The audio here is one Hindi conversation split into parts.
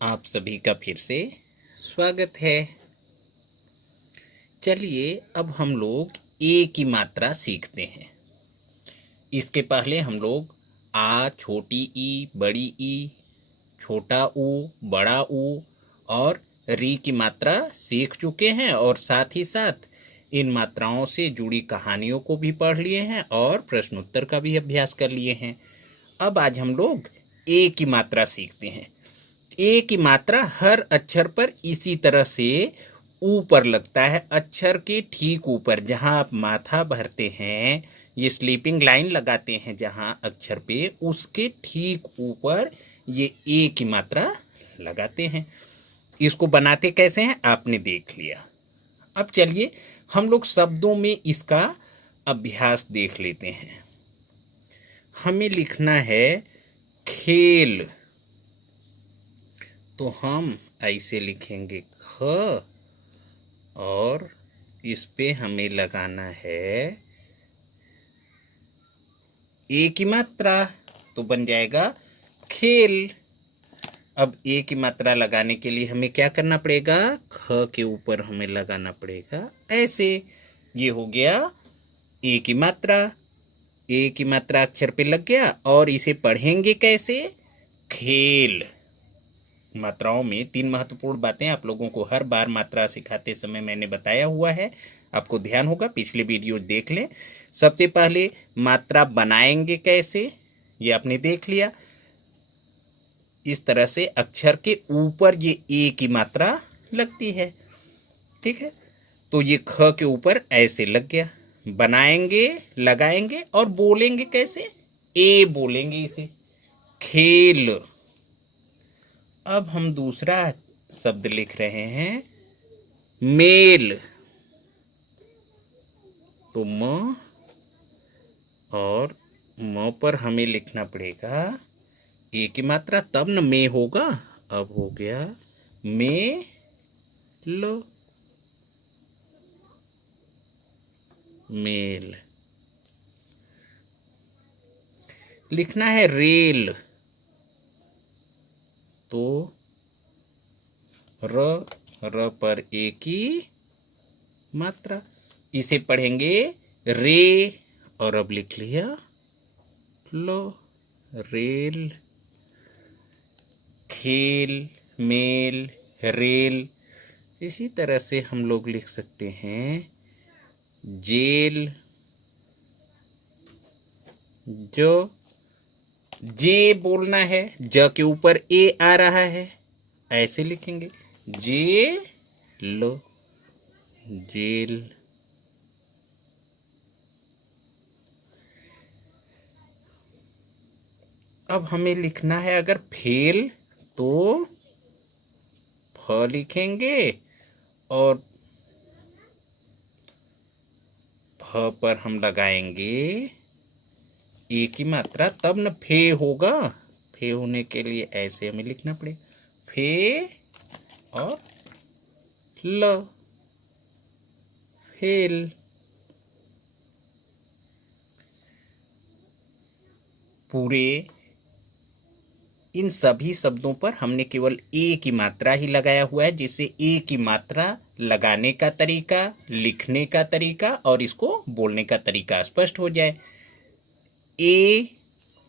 आप सभी का फिर से स्वागत है। चलिए अब हम लोग ए की मात्रा सीखते हैं। इसके पहले हम लोग आ, छोटी ई, बड़ी ई, छोटा ऊ, बड़ा ऊ और री की मात्रा सीख चुके हैं और साथ ही साथ इन मात्राओं से जुड़ी कहानियों को भी पढ़ लिए हैं और प्रश्नोत्तर का भी अभ्यास कर लिए हैं। अब आज हम लोग ए की मात्रा सीखते हैं। ए की मात्रा हर अक्षर पर इसी तरह से ऊपर लगता है, अक्षर के ठीक ऊपर जहां आप माथा भरते हैं, ये स्लीपिंग लाइन लगाते हैं जहां अक्षर पे, उसके ठीक ऊपर ये ए की मात्रा लगाते हैं। इसको बनाते कैसे हैं आपने देख लिया। अब चलिए हम लोग शब्दों में इसका अभ्यास देख लेते हैं। हमें लिखना है खेल, तो हम ऐसे लिखेंगे ख और इस पे हमें लगाना है ए की मात्रा, तो बन जाएगा खेल। अब ए की मात्रा लगाने के लिए हमें क्या करना पड़ेगा, ख के ऊपर हमें लगाना पड़ेगा ऐसे। ये हो गया ए की मात्रा। ए की मात्रा अक्षर पे लग गया और इसे पढ़ेंगे कैसे, खेल। मात्राओं में 3 महत्वपूर्ण बातें आप लोगों को हर बार मात्रा सिखाते समय मैंने बताया हुआ है, आपको ध्यान होगा, पिछले वीडियो देख लें। सबसे पहले मात्रा बनाएंगे कैसे, ये आपने देख लिया। इस तरह से अक्षर के ऊपर ये ए की मात्रा लगती है, ठीक है। तो ये ख के ऊपर ऐसे लग गया। बनाएंगे, लगाएंगे और बोलेंगे कैसे, ए बोलेंगे इसे, खेल। अब हम दूसरा शब्द लिख रहे हैं मेल, तो म और म पर हमें लिखना पड़ेगा ए की मात्रा, तब न में होगा। अब हो गया में लो, मेल। लिखना है रेल, तो र पर ए की मात्रा, इसे पढ़ेंगे रे और अब लिख लिया लो, रेल। खेल, मेल, रेल। इसी तरह से हम लोग लिख सकते हैं जेल, जो जे बोलना है, ज के ऊपर ए आ रहा है, ऐसे लिखेंगे जे लो, जेल। अब हमें लिखना है अगर फेल, तो फ लिखेंगे और फ पर हम लगाएंगे ए की मात्रा, तब न फे होगा। फे होने के लिए ऐसे हमें लिखना पड़ेगा फे और ल, फेल। पूरे इन सभी शब्दों पर हमने केवल ए की मात्रा ही लगाया हुआ है, जिससे ए की मात्रा लगाने का तरीका, लिखने का तरीका और इसको बोलने का तरीका स्पष्ट हो जाए। ए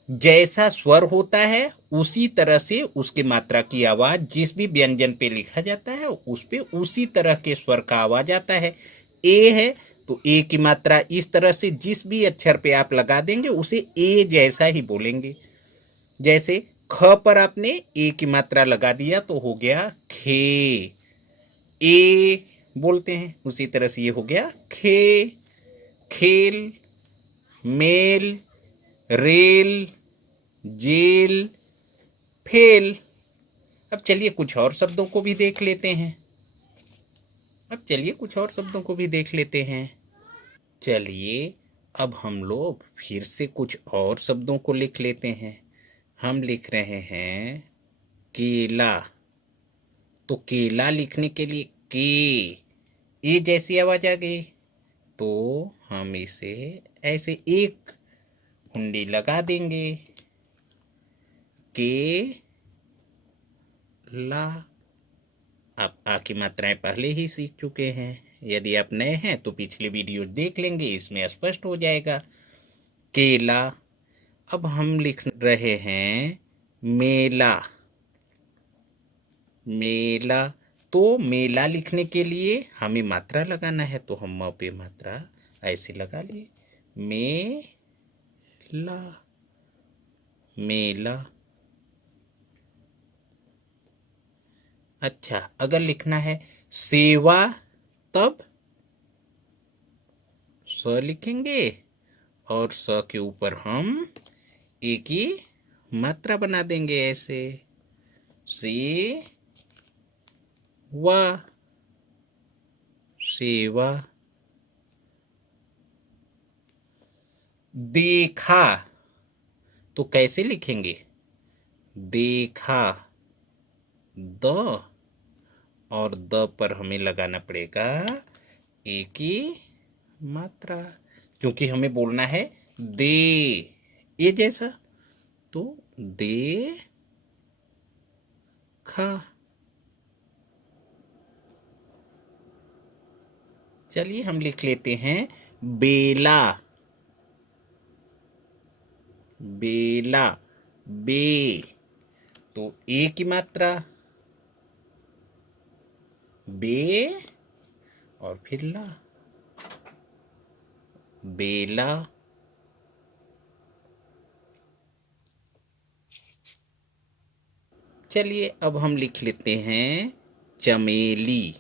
जैसा स्वर होता है उसी तरह से उसकी मात्रा की आवाज जिस भी व्यंजन पे लिखा जाता है उस पे उसी तरह के स्वर का आवाज आता है। ए है तो ए की मात्रा इस तरह से जिस भी अक्षर पे आप लगा देंगे उसे ए जैसा ही बोलेंगे। जैसे ख पर आपने ए की मात्रा लगा दिया तो हो गया खे, ए बोलते हैं, उसी तरह से ये हो गया खे। खेल, मेल, रेल, जेल, फेल। अब चलिए कुछ और शब्दों को भी देख लेते हैं। चलिए अब हम लोग फिर से कुछ और शब्दों को लिख लेते हैं। हम लिख रहे हैं केला, तो केला लिखने के लिए के ए जैसी आवाज आ गई, तो हम इसे ऐसे एक कुंडी लगा देंगे, के ला। आप आ की मात्राएं पहले ही सीख चुके हैं। यदि आप नए हैं तो पिछले वीडियो देख लेंगे, इसमें स्पष्ट हो जाएगा। केला। अब हम लिख रहे हैं मेला। मेला। तो मेला लिखने के लिए हमें मात्रा लगाना है, तो हम म पे मात्रा ऐसे लगा लिए, मेला। मेला। अच्छा, अगर लिखना है सेवा, तब स लिखेंगे और स के ऊपर हम एक ही मात्रा बना देंगे ऐसे, से वा। सेवा। देखा, तो कैसे लिखेंगे? देखा, द, और द पर हमें लगाना पड़ेगा एक ही मात्रा, क्योंकि हमें बोलना है दे, ये जैसा, तो दे खा। चलिए हम लिख लेते हैं बेला। बेला, बे, तो ए की मात्रा, बे, और फिर ला, बेला। चलिए अब हम लिख लेते हैं चमेली।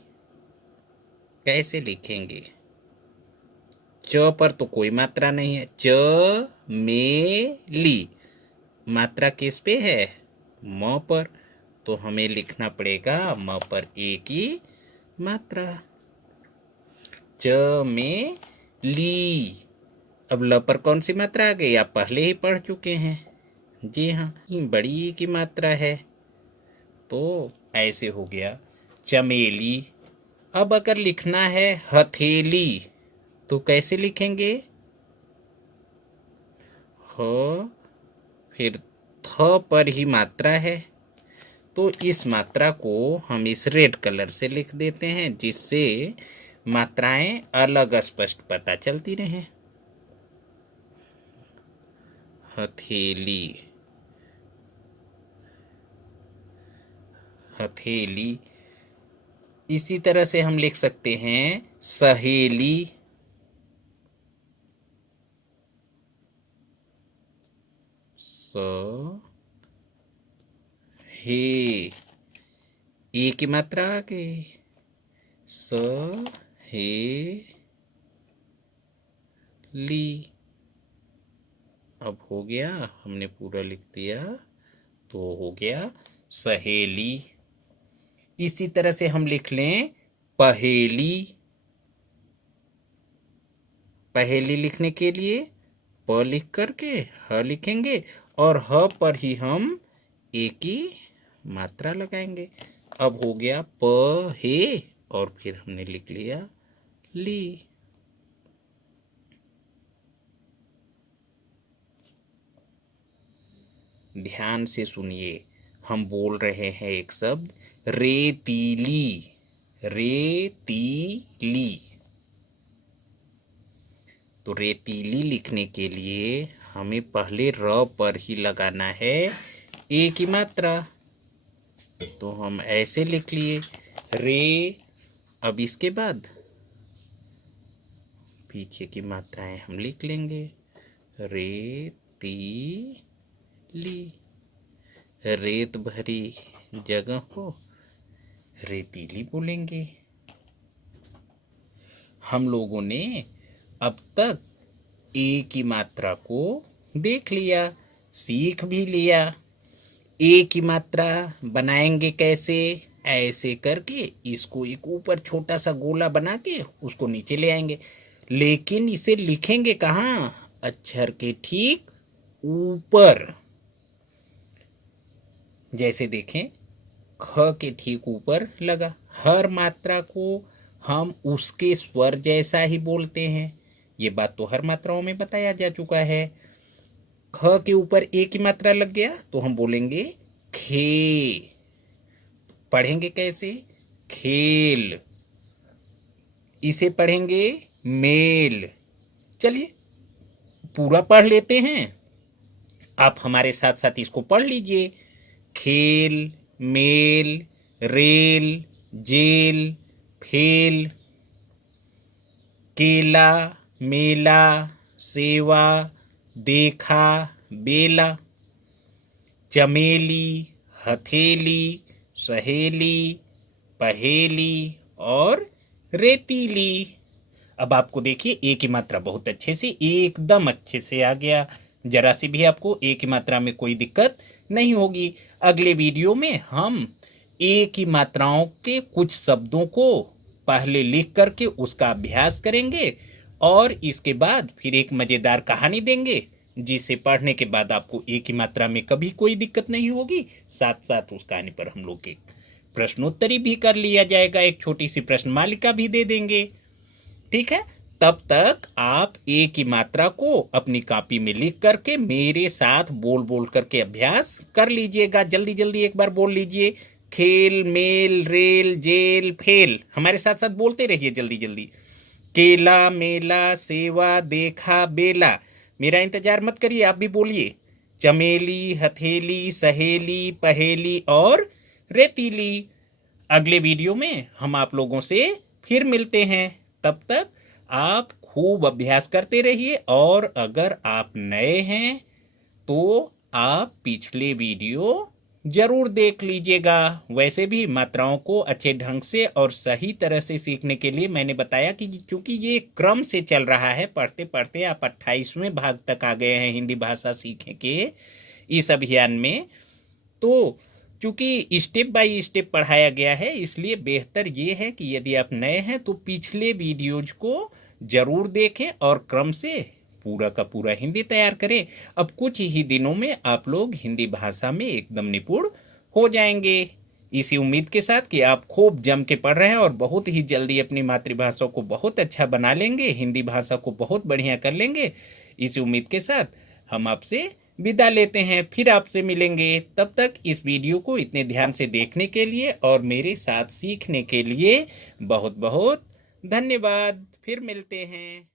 कैसे लिखेंगे? च पर तो कोई मात्रा नहीं है, च में ली, मात्रा किस पे है? म पर, तो हमें लिखना पड़ेगा म पर एक ही मात्रा, च में ली। अब ल पर कौन सी मात्रा आ गई? आप पहले ही पढ़ चुके हैं। जी हाँ, बड़ी की मात्रा है, तो ऐसे हो गया चमेली। अब अगर लिखना है हथेली, तो कैसे लिखेंगे? ह, फिर थ पर ही मात्रा है, तो इस मात्रा को हम इस रेड कलर से लिख देते हैं, जिससे मात्राएं अलग स्पष्ट पता चलती रहें। हथेली। हथेली। इसी तरह से हम लिख सकते हैं सहेली। स, हे, ए की मात्रा आ गई, स, हे, ली। अब हो गया, हमने पूरा लिख दिया, तो हो गया सहेली। इसी तरह से हम लिख लें पहेली। पहेली लिखने के लिए प लिख करके ह लिखेंगे, और ह पर ही हम एक ही मात्रा लगाएंगे। अब हो गया प हे, और फिर हमने लिख लिया ली। ध्यान से सुनिए, हम बोल रहे हैं एक शब्द रेतीली। रेतीली। तो रेतीली लिखने के लिए हमें पहले र पर ही लगाना है ए की मात्रा, तो हम ऐसे लिख लिए रे। अब इसके बाद पीछे की मात्राएं हम लिख लेंगे, रेतीली। रेत भरी जगह को रेतीली बोलेंगे। हम लोगों ने अब तक ए की मात्रा को देख लिया, सीख भी लिया। ए की मात्रा बनाएंगे कैसे? ऐसे करके इसको एक ऊपर छोटा सा गोला बना के उसको नीचे ले आएंगे, लेकिन इसे लिखेंगे कहाँ? अक्षर के ठीक ऊपर। जैसे देखें, ख के ठीक ऊपर लगा। हर मात्रा को हम उसके स्वर जैसा ही बोलते हैं, ये बात तो हर मात्राओं में बताया जा चुका है। ख के ऊपर ए की मात्रा लग गया तो हम बोलेंगे खे, पढ़ेंगे कैसे? खेल। इसे पढ़ेंगे मेल। चलिए पूरा पढ़ लेते हैं। आप हमारे साथ साथ इसको पढ़ लीजिए। खेल, मेल, रेल, जेल, फेल, केला, मेला, सेवा, देखा, बेला, चमेली, हथेली, सहेली, पहेली और रेतीली। अब आपको देखिए ए की मात्रा बहुत अच्छे से, एकदम अच्छे से आ गया। जरा सी भी आपको ए की मात्रा में कोई दिक्कत नहीं होगी। अगले वीडियो में हम ए की मात्राओं के कुछ शब्दों को पहले लिख करके उसका अभ्यास करेंगे और इसके बाद फिर एक मज़ेदार कहानी देंगे जिसे पढ़ने के बाद आपको ए की मात्रा में कभी कोई दिक्कत नहीं होगी। साथ साथ उस कहानी पर हम लोग एक प्रश्नोत्तरी भी कर लिया जाएगा, एक छोटी सी प्रश्न मालिका भी दे देंगे। ठीक है, तब तक आप ए की मात्रा को अपनी कॉपी में लिख करके मेरे साथ बोल बोल करके अभ्यास कर लीजिएगा। जल्दी जल्दी एक बार बोल लीजिए। खेल, मेल, रेल, जेल, फेल। हमारे साथ साथ बोलते रहिए जल्दी जल्दी। केला, मेला, सेवा, देखा, बेला। मेरा इंतजार मत करिए, आप भी बोलिए। चमेली, हथेली, सहेली, पहेली और रेतीली। अगले वीडियो में हम आप लोगों से फिर मिलते हैं। तब तक आप खूब अभ्यास करते रहिए और अगर आप नए हैं तो आप पिछले वीडियो जरूर देख लीजिएगा। वैसे भी मात्राओं को अच्छे ढंग से और सही तरह से सीखने के लिए मैंने बताया कि क्योंकि ये क्रम से चल रहा है, पढ़ते पढ़ते आप 28वें भाग तक आ गए हैं हिंदी भाषा सीखने के इस अभियान में। तो क्योंकि स्टेप बाय स्टेप पढ़ाया गया है, इसलिए बेहतर ये है कि यदि आप नए हैं तो पिछले वीडियोज को जरूर देखें और क्रम से पूरा का पूरा हिंदी तैयार करें। अब कुछ ही दिनों में आप लोग हिंदी भाषा में एकदम निपुण हो जाएंगे। इसी उम्मीद के साथ कि आप खूब जम के पढ़ रहे हैं और बहुत ही जल्दी अपनी मातृभाषा को बहुत अच्छा बना लेंगे, हिंदी भाषा को बहुत बढ़िया कर लेंगे। इसी उम्मीद के साथ हम आपसे विदा लेते हैं, फिर आपसे मिलेंगे। तब तक इस वीडियो को इतने ध्यान से देखने के लिए और मेरे साथ सीखने के लिए बहुत बहुत धन्यवाद। फिर मिलते हैं।